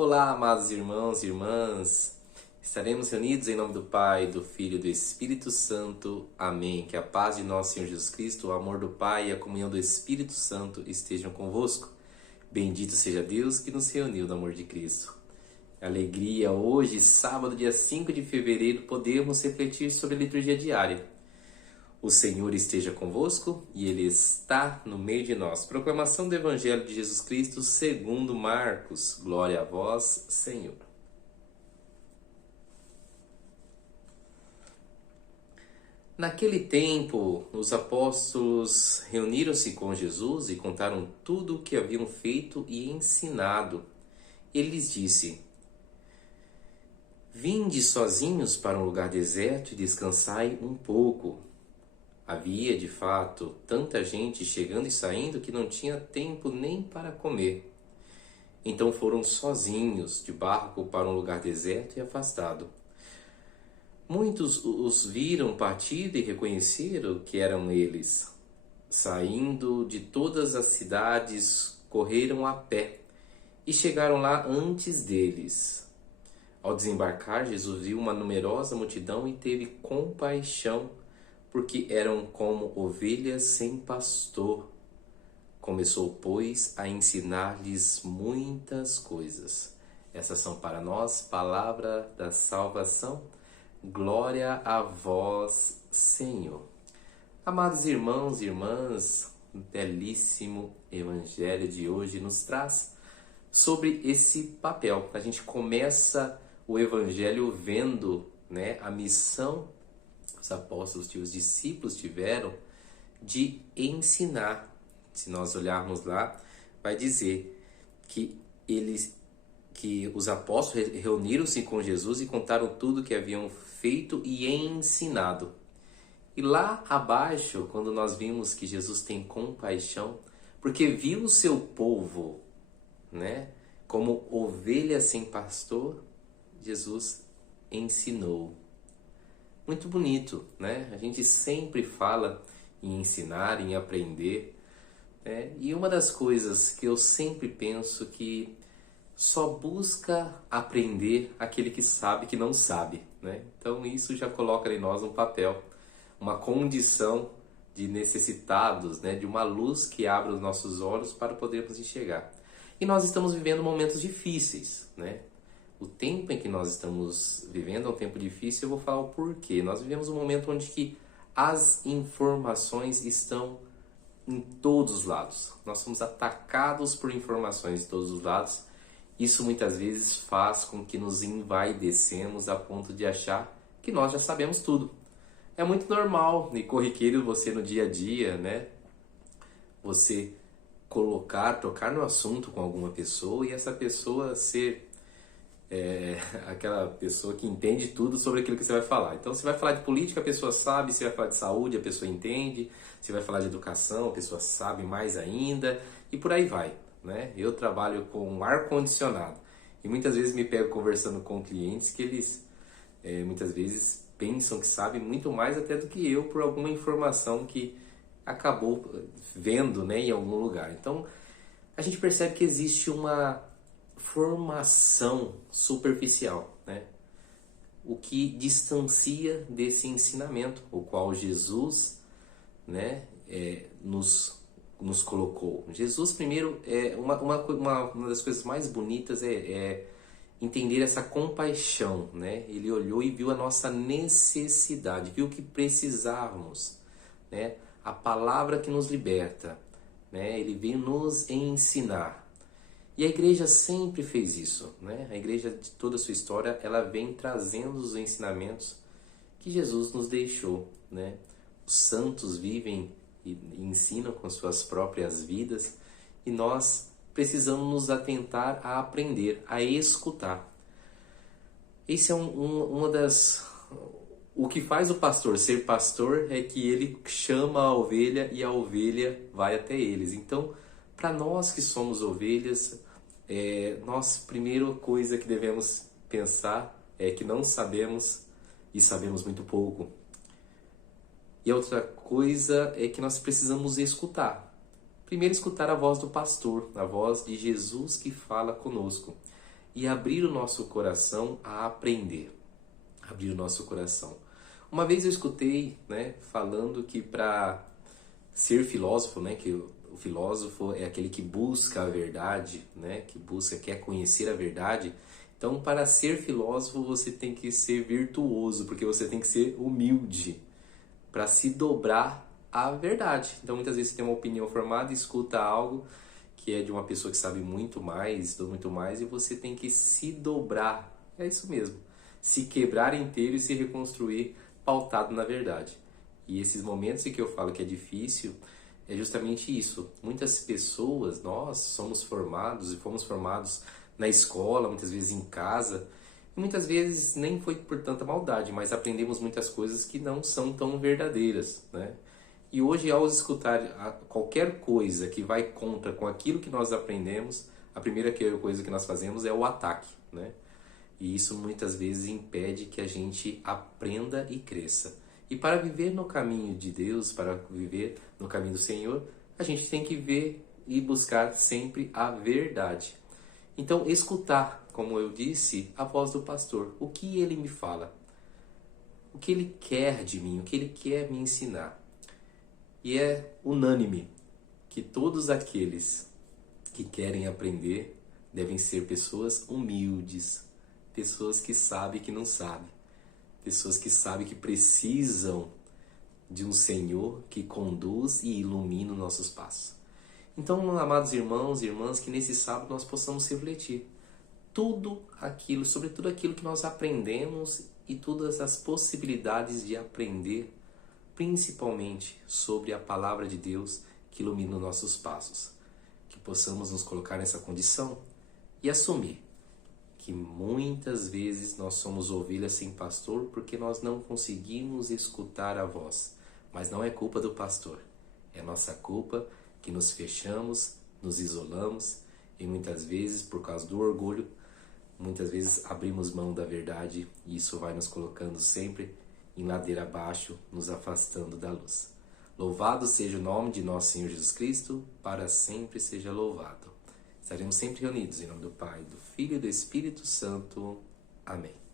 Olá, amados irmãos e irmãs. Estaremos reunidos em nome do Pai, do Filho e do Espírito Santo. Amém. Que a paz de nosso Senhor Jesus Cristo, o amor do Pai e a comunhão do Espírito Santo estejam convosco. Bendito seja Deus que nos reuniu no amor de Cristo. Alegria, hoje, sábado, dia 5 de fevereiro, podemos refletir sobre a liturgia diária. O Senhor esteja convosco e Ele está no meio de nós. Proclamação do Evangelho de Jesus Cristo segundo Marcos. Glória a vós, Senhor. Naquele tempo, os apóstolos reuniram-se com Jesus e contaram tudo o que haviam feito e ensinado. Ele lhes disse: Vinde sozinhos para um lugar deserto e descansai um pouco. Havia, de fato, tanta gente chegando e saindo que não tinha tempo nem para comer. Então foram sozinhos de barco para um lugar deserto e afastado. Muitos os viram partir e reconheceram que eram eles. Saindo de todas as cidades, correram a pé e chegaram lá antes deles. Ao desembarcar, Jesus viu uma numerosa multidão e teve compaixão, porque eram como ovelhas sem pastor. Começou, pois, a ensinar-lhes muitas coisas. Essas são para nós palavra da salvação. Glória a vós, Senhor. Amados irmãos e irmãs, um belíssimo evangelho de hoje nos traz sobre esse papel. A gente começa o evangelho vendo, a missão os apóstolos e os discípulos tiveram de ensinar. Se nós olharmos lá, vai dizer que os apóstolos reuniram-se com Jesus e contaram tudo que haviam feito e ensinado. E lá abaixo, quando nós vimos que Jesus tem compaixão, porque viu o seu povo, como ovelha sem pastor, Jesus ensinou. Muito bonito, A gente sempre fala em ensinar, em aprender, E uma das coisas que eu sempre penso que só busca aprender aquele que sabe que não sabe, Então isso já coloca em nós um papel, uma condição de necessitados, de uma luz que abra os nossos olhos para podermos enxergar. E nós estamos vivendo momentos difíceis, O tempo em que nós estamos vivendo é um tempo difícil, eu vou falar o porquê. Nós vivemos um momento onde que as informações estão em todos os lados. Nós somos atacados por informações de todos os lados. Isso muitas vezes faz com que nos envaidecemos a ponto de achar que nós já sabemos tudo. É muito normal e corriqueiro você no dia a dia, Você tocar no assunto com alguma pessoa e essa pessoa ser aquela pessoa que entende tudo sobre aquilo que você vai falar. Então, se vai falar de política, a pessoa sabe. Se vai falar de saúde, a pessoa entende. Se vai falar de educação, a pessoa sabe mais ainda. E por aí vai, Eu trabalho com ar-condicionado. E muitas vezes me pego conversando com clientes que eles, muitas vezes, pensam que sabem muito mais até do que eu por alguma informação que acabou vendo, em algum lugar. Então, a gente percebe que existe uma formação superficial, O que distancia desse ensinamento, o qual Jesus, nos colocou. Jesus, primeiro, uma das coisas mais bonitas é entender essa compaixão, Ele olhou e viu a nossa necessidade, viu que precisávamos, A palavra que nos liberta, Ele veio nos ensinar. E a igreja sempre fez isso, A igreja, de toda a sua história, ela vem trazendo os ensinamentos que Jesus nos deixou, Os santos vivem e ensinam com suas próprias vidas e nós precisamos nos atentar a aprender, a escutar. Esse é o que faz o pastor ser pastor é que ele chama a ovelha e a ovelha vai até eles. Então, para nós que somos ovelhas, primeira coisa que devemos pensar é que não sabemos e sabemos muito pouco. E a outra coisa é que nós precisamos escutar. Primeiro, escutar a voz do pastor, a voz de Jesus que fala conosco. e abrir o nosso coração a aprender. Abrir o nosso coração. Uma vez eu escutei, né, falando que para ser filósofo, né, que o filósofo é aquele que busca a verdade, né, que busca, quer conhecer a verdade. Então, para ser filósofo, você tem que ser virtuoso, porque você tem que ser humilde para se dobrar à verdade. Então, muitas vezes você tem uma opinião formada, escuta algo que é de uma pessoa que sabe muito mais, e você tem que se dobrar. É isso mesmo. Se quebrar inteiro e se reconstruir pautado na verdade. E esses momentos em que eu falo que é difícil, é justamente isso. Muitas pessoas, nós somos formados e fomos formados na escola, muitas vezes em casa, e muitas vezes nem foi por tanta maldade, mas aprendemos muitas coisas que não são tão verdadeiras, né? E hoje, ao escutar qualquer coisa que vai contra com aquilo que nós aprendemos, a primeira coisa que nós fazemos é o ataque, né? E isso muitas vezes impede que a gente aprenda e cresça. E para viver no caminho de Deus, para viver no caminho do Senhor, a gente tem que ver e buscar sempre a verdade. Então, escutar, como eu disse, a voz do pastor. O que ele me fala? O que ele quer de mim? O que ele quer me ensinar? E é unânime que todos aqueles que querem aprender devem ser pessoas humildes, pessoas que sabem que não sabem, pessoas que sabem que precisam de um Senhor que conduz e ilumina os nossos passos. Então, amados irmãos e irmãs, que nesse sábado nós possamos refletir sobre tudo aquilo que nós aprendemos e todas as possibilidades de aprender, principalmente sobre a palavra de Deus que ilumina os nossos passos. Que possamos nos colocar nessa condição e assumir que muitas vezes nós somos ovelhas sem pastor porque nós não conseguimos escutar a voz. Mas não é culpa do pastor, é nossa culpa que nos fechamos, nos isolamos e muitas vezes, por causa do orgulho, muitas vezes abrimos mão da verdade e isso vai nos colocando sempre em ladeira abaixo, nos afastando da luz. Louvado seja o nome de nosso Senhor Jesus Cristo, para sempre seja louvado. Estaremos sempre reunidos em nome do Pai, do Filho e do Espírito Santo. Amém.